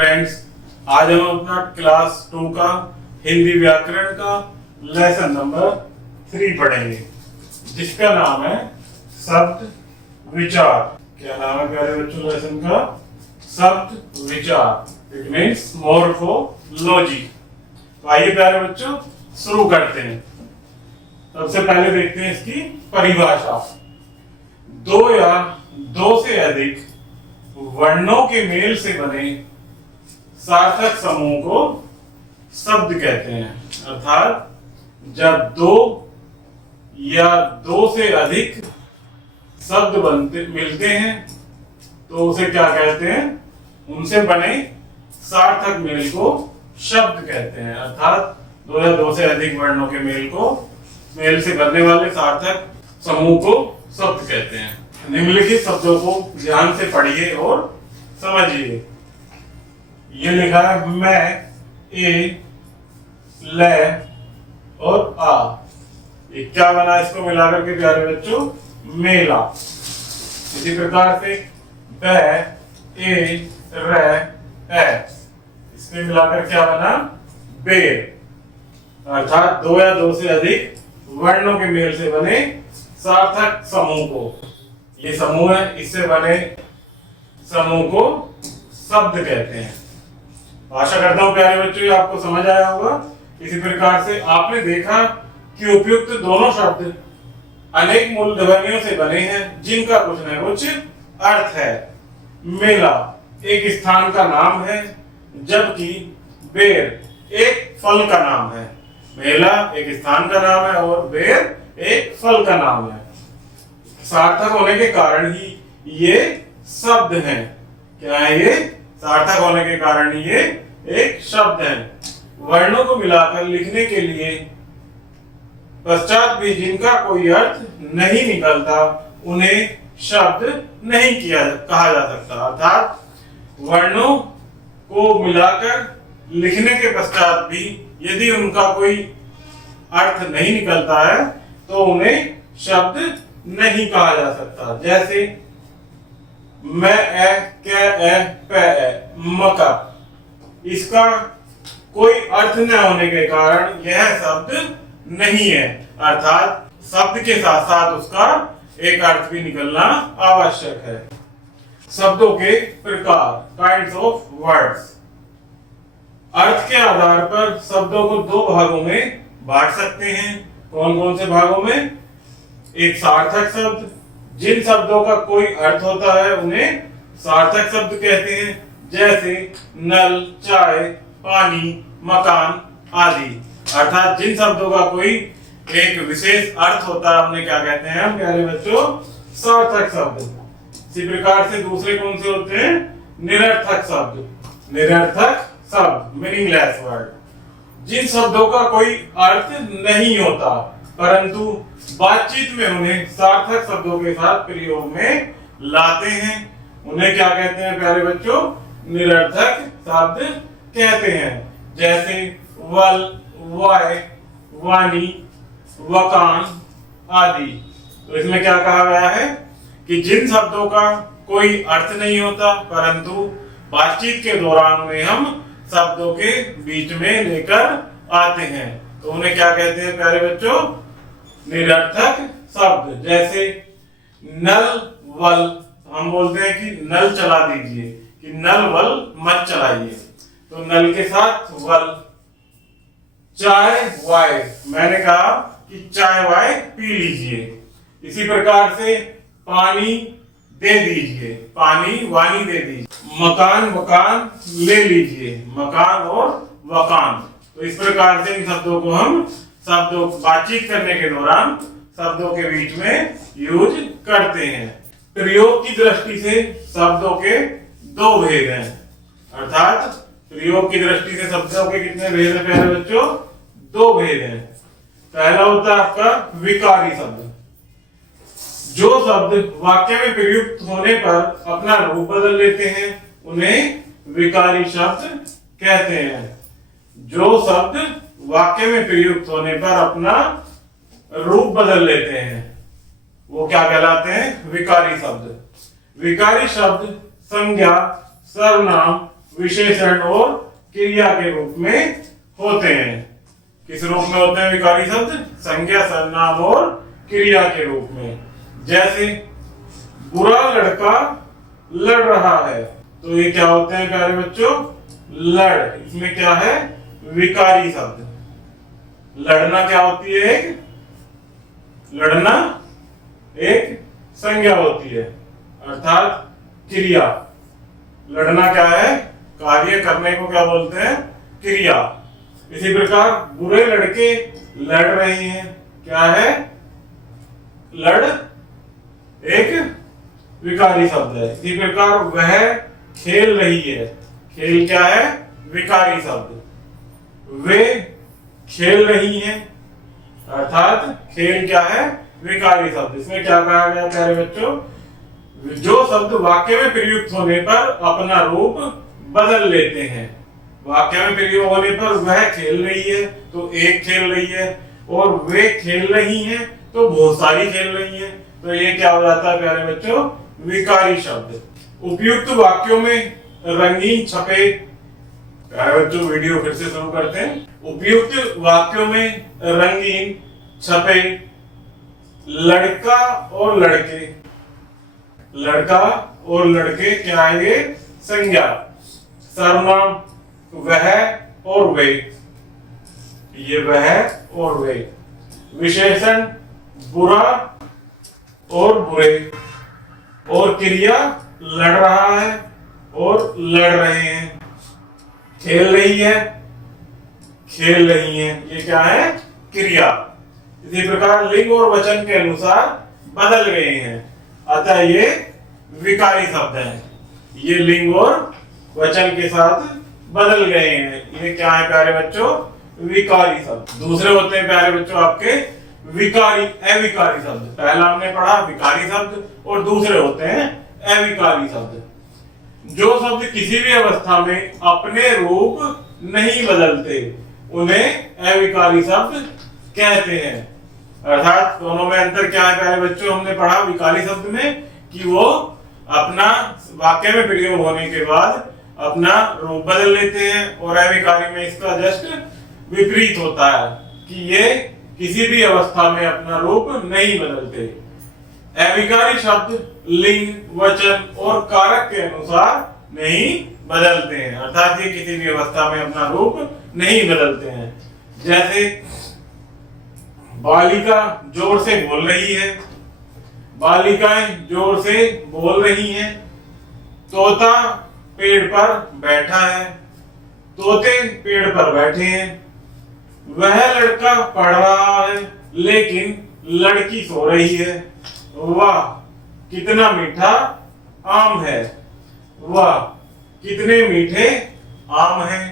Friends, आज हम अपना क्लास 2 का हिंदी व्याकरण का लेसन नंबर 3 पढ़ेंगे, जिसका नाम है शब्द विचार। क्या नाम है प्यारे बच्चों लेसन का? शब्द विचार। It means morphology. तो आइए प्यारे बच्चों शुरू करते हैं। सबसे पहले देखते हैं इसकी परिभाषा। दो या दो से अधिक वर्णों के मेल से बने सार्थक समूह को शब्द कहते हैं। अर्थात जब दो या दो से अधिक शब्द मिलते हैं तो उसे क्या कहते हैं? उनसे बने सार्थक मेल को शब्द कहते हैं। अर्थात दो या दो से अधिक वर्णों के मेल से बनने वाले सार्थक समूह को शब्द कहते हैं। निम्नलिखित शब्दों को ध्यान से पढ़िए और समझिए। ये लिखा है मैं, ए, ले और आ। ये क्या बना इसको मिलाकर के प्यारे बच्चों? मेला। इसी प्रकार से ब, ए, रे, ए, इसमें मिलाकर क्या बना? बेर। अर्थात दो या दो से अधिक वर्णों के मेल से बने सार्थक समूह को, ये समूह है, इससे बने समूह को शब्द कहते हैं। आशा करता हूं प्यारे बच्चों ये आपको समझ आया होगा। इसी प्रकार से आपने देखा कि उपयुक्त दोनों शब्द अनेक मूल ध्वनियों से बने हैं, जिनका कुछ न कुछ अर्थ है। मेला एक स्थान का नाम है, जबकि बेर एक फल का नाम है। मेला एक स्थान का नाम है और बेर एक फल का नाम है। सार्थक होने के कारण ही ये शब्द हैं। क्या है ये? सार्थक होने के कारण ही ये एक शब्द है। वर्णों को मिलाकर लिखने के लिए पश्चात भी जिनका कोई अर्थ नहीं निकलता, उन्हें शब्द नहीं कहा जा सकता। अर्थात वर्णों को मिलाकर लिखने के पश्चात भी यदि उनका कोई अर्थ नहीं निकलता है तो उन्हें शब्द नहीं कहा जा सकता। जैसे मैं, ए, कै, ए, पै, ए, मका। इसका कोई अर्थ न होने के कारण यह शब्द नहीं है। अर्थात शब्द के साथ साथ उसका एक अर्थ भी निकलना आवश्यक है। शब्दों के प्रकार, काइंड्स ऑफ वर्ड्स। अर्थ के आधार पर शब्दों को दो भागों में बांट सकते हैं। कौन कौन से भागों में? एक सार्थक शब्द, जिन शब्दों का कोई अर्थ होता है उन्हें सार्थक शब्द कहते हैं। जैसे नल, चाय, पानी, मकान आदि। अर्थात जिन शब्दों का कोई एक विशेष अर्थ होता है उन्हें क्या कहते हैं हम प्यारे बच्चों? सार्थक शब्द। इसी प्रकार से दूसरे कौन से होते हैं? निरर्थक शब्द। निरर्थक शब्द, मीनिंगलेस वर्ड। जिन शब्दों का कोई अर्थ नहीं होता परंतु बातचीत में उन्हें सार्थक शब्दों के साथ प्रयोग में लाते हैं, उन्हें क्या कहते हैं प्यारे बच्चों? निरर्थक शब्द कहते हैं। जैसे वल, वाय, वाणी, वकान आदि। तो इसमें क्या कहा गया है कि जिन शब्दों का कोई अर्थ नहीं होता परंतु बातचीत के दौरान उन्हें हम शब्दों के बीच में लेकर आते हैं, तो उन्हें क्या कहते हैं प्यारे बच्चों? निरर्थक शब्द। जैसे नल वल, हम बोलते हैं कि नल चला दीजिए, कि नल वल मत चलाइए, तो नल के साथ वल। चाय वाय, मैंने कहा कि चाय वाय पी लीजिए। इसी प्रकार से पानी दे दीजिए, पानी वानी दे दीजिए। मकान वकान ले लीजिए, मकान और वकान। तो इस प्रकार से इन शब्दों को हम बातचीत करने के दौरान शब्दों के बीच में यूज करते हैं। प्रयोग की दृष्टि से शब्दों के दो भेद हैं। अर्थात प्रयोग की दृष्टि से शब्दों के कितने भेद हैं प्यारे बच्चों? दो भेद हैं। पहला होता है आपका विकारी शब्द। जो शब्द वाक्य में प्रयुक्त होने पर अपना रूप बदल लेते हैं उन्हें विकारी शब्द कहते हैं। जो शब्द वाक्य में प्रयुक्त होने पर अपना रूप बदल लेते हैं वो क्या कहलाते हैं? विकारी शब्द। विकारी शब्द संज्ञा, सर्वनाम, विशेषण और क्रिया के रूप में होते हैं। किस रूप में होते हैं विकारी शब्द? संज्ञा, सर्वनाम और क्रिया के रूप में। जैसे बुरा लड़का लड़ रहा है, तो ये क्या होते हैं प्यारे बच्चों? लड़। इसमें क्या है? विकारी शब्द। लड़ना क्या होती है? लड़ना एक संज्ञा होती है, अर्थात क्रिया। लड़ना क्या है? कार्य करने को क्या बोलते हैं? क्रिया। इसी प्रकार बुरे लड़के लड़ रहे हैं, क्या है? लड़ एक विकारी शब्द है। इसी प्रकार वह खेल रही है, खेल क्या है? विकारी शब्द। वे खेल रही हैं, अर्थात खेल क्या है? विकारी शब्द। इसमें क्या कहा गया प्यारे बच्चों? जो शब्द वाक्य में प्रयुक्त होने पर अपना रूप बदल लेते हैं। वाक्य में प्रयोग होने पर वह खेल रही है तो एक खेल रही है, और वे खेल रही हैं तो बहुत सारी खेल रही हैं, तो ये क्या हो जाता है प्यारे बच्चों? विकारी शब्द। उपयुक्त वाक्यों में रंगीन छपे, प्यारे बच्चों वीडियो फिर से शुरू करते हैं। उपयुक्त वाक्यों में रंगीन छपे लड़का और लड़के। लड़का और लड़के क्या आएंगे? संज्ञा। सर्वनाम वह और वे, ये वह और वे। विशेषण बुरा और बुरे, और क्रिया लड़ रहा है और लड़ रहे हैं। खेल रही है, खेल रही हैं, ये क्या है? क्रिया। इसी प्रकार लिंग और वचन के अनुसार बदल गए हैं, अतः ये विकारी शब्द है। ये लिंग और वचन के साथ बदल गए हैं, ये क्या है प्यारे बच्चों? विकारी शब्द। दूसरे होते हैं प्यारे बच्चों आपके विकारी, अविकारी शब्द। पहला हमने पढ़ा विकारी शब्द, और दूसरे होते हैं अविकारी शब्द। जो शब्द किसी भी अवस्था में अपने रूप नहीं बदलते, उन्हें अविकारी शब्द कहते हैं। अर्थात दोनों में अंतर क्या है प्यारे बच्चों? हमने पढ़ा विकारी शब्द में कि वो अपना वाक्य में प्रयोग होने के बाद अपना रूप बदल लेते हैं, और अविकारी में इसका जस्ट विपरीत होता है कि ये किसी भी अवस्था में अपना रूप नहीं बदलते। अविकारी शब्द लिंग, वचन और कारक के अनुसार नहीं बदलते हैं, अर्थात ये किसी भी अवस्था में अपना रूप नहीं बदलते हैं। जैसे बालिका जोर से बोल रही है, बालिकाएं जोर से बोल रही हैं। तोता पेड़ पर बैठा है, तोते पेड़ पर बैठे हैं। वह लड़का पढ़ रहा है लेकिन लड़की सो रही है। वाह कितना मीठा आम है, वाह कितने मीठे आम हैं।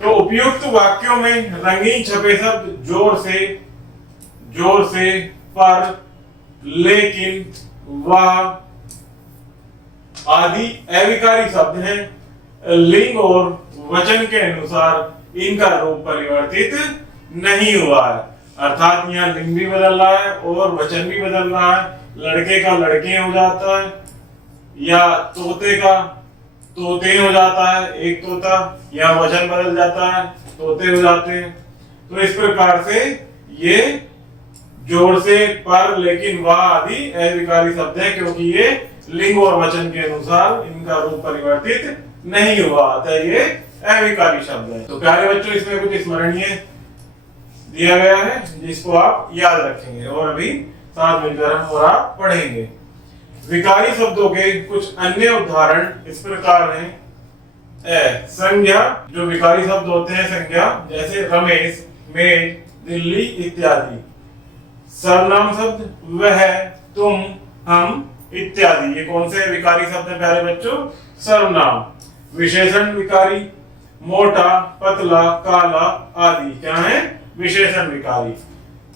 तो उपयुक्त वाक्यों में रंगीन छपे शब्द जोर से, पर, लेकिन, वाह आदि अविकारी शब्द हैं। लिंग और वचन के अनुसार इनका रूप परिवर्तित नहीं हुआ है, अर्थात यहाँ लिंग भी बदल रहा है और वचन भी बदल रहा है। लड़के का लड़के हो जाता है, या तोते का तोते हो जाता है, एक तोता, या वचन बदल जाता है, तोते हो जाते हैं। तो इस प्रकार से ये जोर से, पर, लेकिन, वाह आदि अविकारी शब्द है, क्योंकि ये लिंग और वचन के अनुसार इनका रूप परिवर्तित नहीं हुआ, अतः ये अविकारी शब्द है। तो प्यारे बच्चों इसमें कुछ स्मरणीय दिया गया है जिसको आप याद रखेंगे, और अभी साथ मिलकर हम और आप पढ़ेंगे। विकारी शब्दों के कुछ अन्य उदाहरण इस प्रकार हैं। संज्ञा, जो विकारी शब्द होते हैं संज्ञा, जैसे रमेश, मेज, दिल्ली इत्यादि। सर्वनाम शब्द वह, तुम, हम इत्यादि, ये कौन से विकारी शब्द हैं प्यारे बच्चों? सर्वनाम। विशेषण विकारी, मोटा, पतला, काला आदि क्या है? विशेषण विकारी।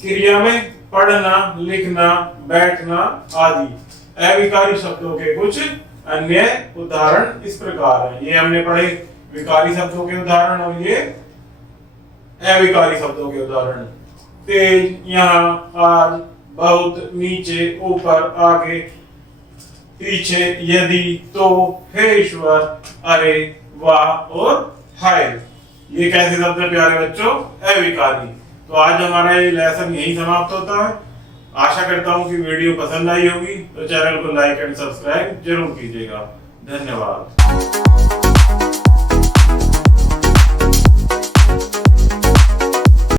क्रिया में पढ़ना, लिखना, बैठना आदि अविकारी शब्दों के कुछ अन्य उदाहरण इस प्रकार हैं। ये हमने पढ़े विकारी शब्दों के उदाहरण, और ये अविकारी शब्दों के उदाहरण। तेज, यहाँ, आज, बहुत, नीचे, ऊपर, आगे, पीछे, यदि, तो, हे ईश्वर, अरे, वाह और हाय। ये कैसे शब्द है प्यारे बच्चों? अविकारी। तो आज हमारा ये लेसन यही समाप्त होता है। आशा करता हूँ कि वीडियो पसंद आई होगी, तो चैनल को लाइक एंड सब्सक्राइब जरूर कीजिएगा। धन्यवाद।